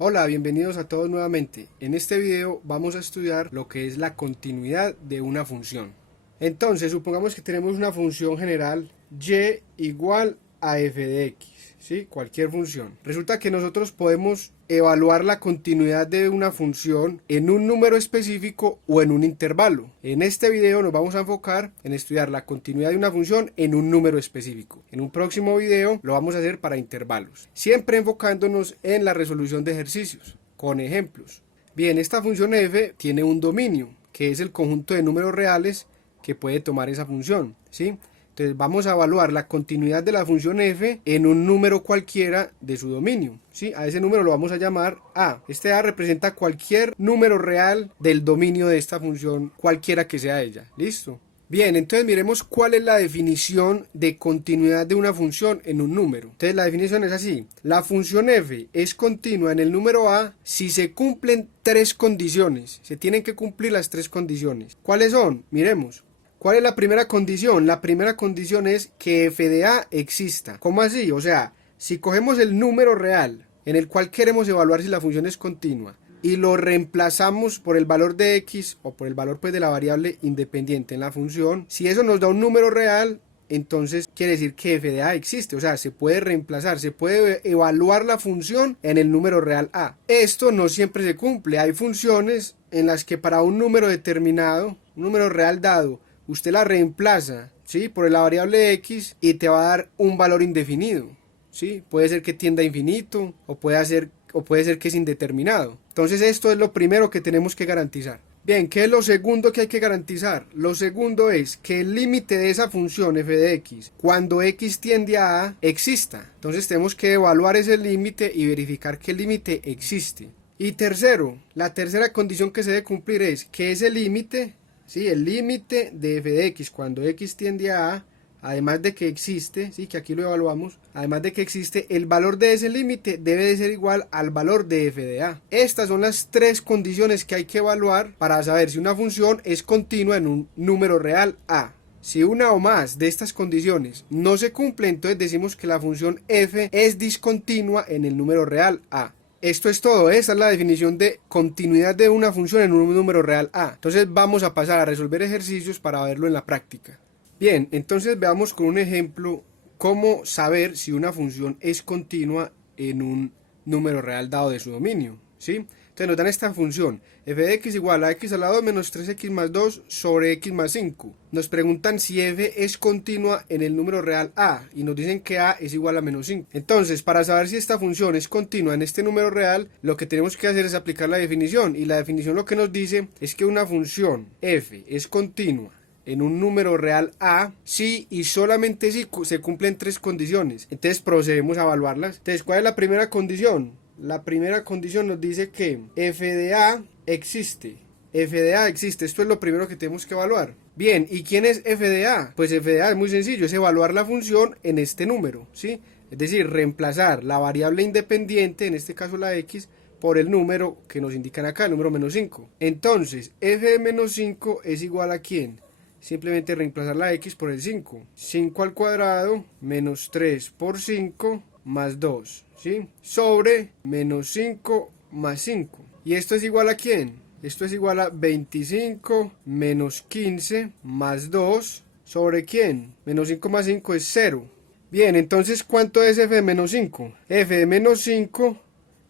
Hola, bienvenidos a todos nuevamente. En este video vamos a estudiar lo que es la continuidad de una función. Entonces, supongamos que tenemos una función general y igual a f de x, ¿sí? Cualquier función. Resulta que nosotros podemos evaluar la continuidad de una función en un número específico o en un intervalo. En este video nos vamos a enfocar en estudiar la continuidad de una función en un número específico. En un próximo video lo vamos a hacer para intervalos, siempre enfocándonos en la resolución de ejercicios, con ejemplos. Bien, esta función f tiene un dominio, que es el conjunto de números reales que puede tomar esa función, ¿sí? Entonces vamos a evaluar la continuidad de la función f en un número cualquiera de su dominio, ¿sí? A ese número lo vamos a llamar a. Este a representa cualquier número real del dominio de esta función, cualquiera que sea ella. ¿Listo? Bien, entonces miremos cuál es la definición de continuidad de una función en un número. Entonces la definición es así: la función f es continua en el número a si se cumplen tres condiciones. Se tienen que cumplir las tres condiciones. ¿Cuáles son? Miremos. ¿Cuál es la primera condición? La primera condición es que f de a exista. ¿Cómo así? O sea, si cogemos el número real en el cual queremos evaluar si la función es continua y lo reemplazamos por el valor de x o por el valor pues de la variable independiente en la función, si eso nos da un número real, entonces quiere decir que f de a existe. O sea, se puede reemplazar, se puede evaluar la función en el número real a. Esto no siempre se cumple. Hay funciones en las que para un número determinado, un número real dado, usted la reemplaza, ¿sí?, por la variable x y te va a dar un valor indefinido, ¿sí? Puede ser que tienda a infinito o puede ser que es indeterminado. Entonces esto es lo primero que tenemos que garantizar. Bien, ¿qué es lo segundo que hay que garantizar? Lo segundo es que el límite de esa función f de x, cuando x tiende a exista. Entonces tenemos que evaluar ese límite y verificar que el límite existe. Y tercero, la tercera condición que se debe cumplir es que ese límite, ¿sí?, el límite de f de x cuando x tiende a, además de que existe, ¿sí?, que aquí lo evaluamos, además de que existe, el valor de ese límite debe de ser igual al valor de f de a. Estas son las tres condiciones que hay que evaluar para saber si una función es continua en un número real a. Si una o más de estas condiciones no se cumplen, entonces decimos que la función f es discontinua en el número real a. Esto es todo. Esa es la definición de continuidad de una función en un número real a. Entonces vamos a pasar a resolver ejercicios para verlo en la práctica. Bien, entonces veamos con un ejemplo cómo saber si una función es continua en un número real dado de su dominio, ¿sí? Entonces nos dan esta función, f de x igual a x a la 2 menos 3x más 2 sobre x más 5. Nos preguntan si f es continua en el número real a y nos dicen que a es igual a menos 5. Entonces, para saber si esta función es continua en este número real, lo que tenemos que hacer es aplicar la definición, y la definición lo que nos dice es que una función f es continua en un número real a si y solamente si se cumplen tres condiciones. Entonces procedemos a evaluarlas. Entonces, ¿cuál es la primera condición? La primera condición nos dice que f de a existe. F de a existe, esto es lo primero que tenemos que evaluar. Bien, ¿y quién es f de a? Pues f de a es muy sencillo, es evaluar la función en este número, ¿sí? Es decir, reemplazar la variable independiente, en este caso la x, por el número que nos indican acá, el número menos 5. Entonces, f de menos 5 es igual a ¿quién? Simplemente reemplazar la x por el 5. 5 al cuadrado menos 3 por 5 más 2, ¿sí? Sobre menos 5 más 5. ¿Y esto es igual a quién? Esto es igual a 25 menos 15 más 2 sobre ¿quién? Menos 5 más 5 es 0. Bien, entonces ¿cuánto es f de menos 5? F de menos 5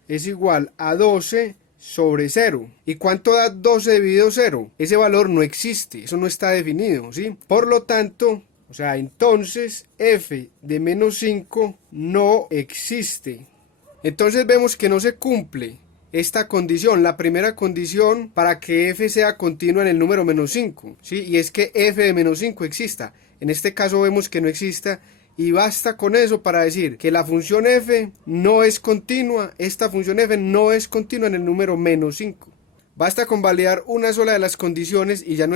es igual a 12 sobre 0. ¿Y cuánto da 12 dividido 0? Ese valor no existe, eso no está definido, ¿sí? Por lo tanto, o sea, entonces f de menos 5 no existe. Entonces vemos que no se cumple esta condición, la primera condición para que f sea continua en el número menos 5, ¿sí? Y es que f de menos 5 exista. En este caso vemos que no exista, y basta con eso para decir que la función f no es continua, esta función f no es continua en el número menos 5. Basta con validar una sola de las condiciones y ya no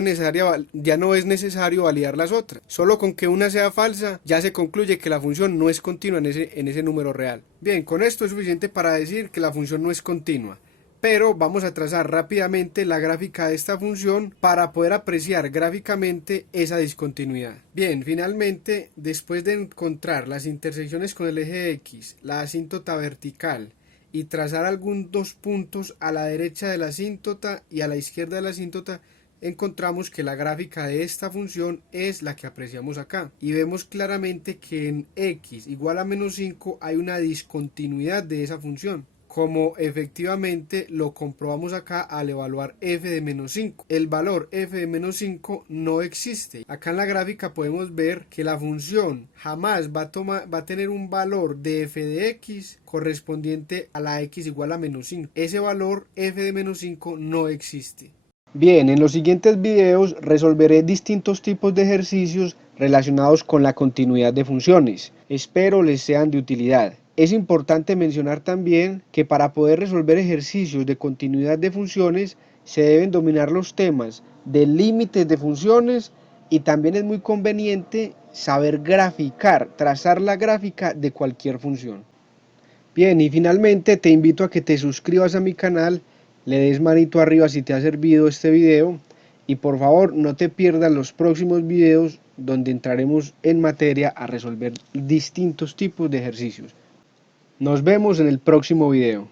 es necesario validar las otras. Solo con que una sea falsa ya se concluye que la función no es continua en ese número real. Bien, con esto es suficiente para decir que la función no es continua. Pero vamos a trazar rápidamente la gráfica de esta función para poder apreciar gráficamente esa discontinuidad. Bien, finalmente, después de encontrar las intersecciones con el eje X, la asíntota vertical y trazar algunos dos puntos a la derecha de la asíntota y a la izquierda de la asíntota, encontramos que la gráfica de esta función es la que apreciamos acá y vemos claramente que en x igual a menos 5 hay una discontinuidad de esa función, como efectivamente lo comprobamos acá al evaluar f de menos 5. El valor f de menos 5 no existe. Acá en la gráfica podemos ver que la función jamás va a tener un valor de f de x correspondiente a la x igual a menos 5. Ese valor f de menos 5 no existe. Bien, en los siguientes videos resolveré distintos tipos de ejercicios relacionados con la continuidad de funciones. Espero les sean de utilidad. Es importante mencionar también que para poder resolver ejercicios de continuidad de funciones se deben dominar los temas de límites de funciones y también es muy conveniente saber graficar, trazar la gráfica de cualquier función. Bien, y finalmente te invito a que te suscribas a mi canal, le des manito arriba si te ha servido este video y por favor no te pierdas los próximos videos donde entraremos en materia a resolver distintos tipos de ejercicios. Nos vemos en el próximo video.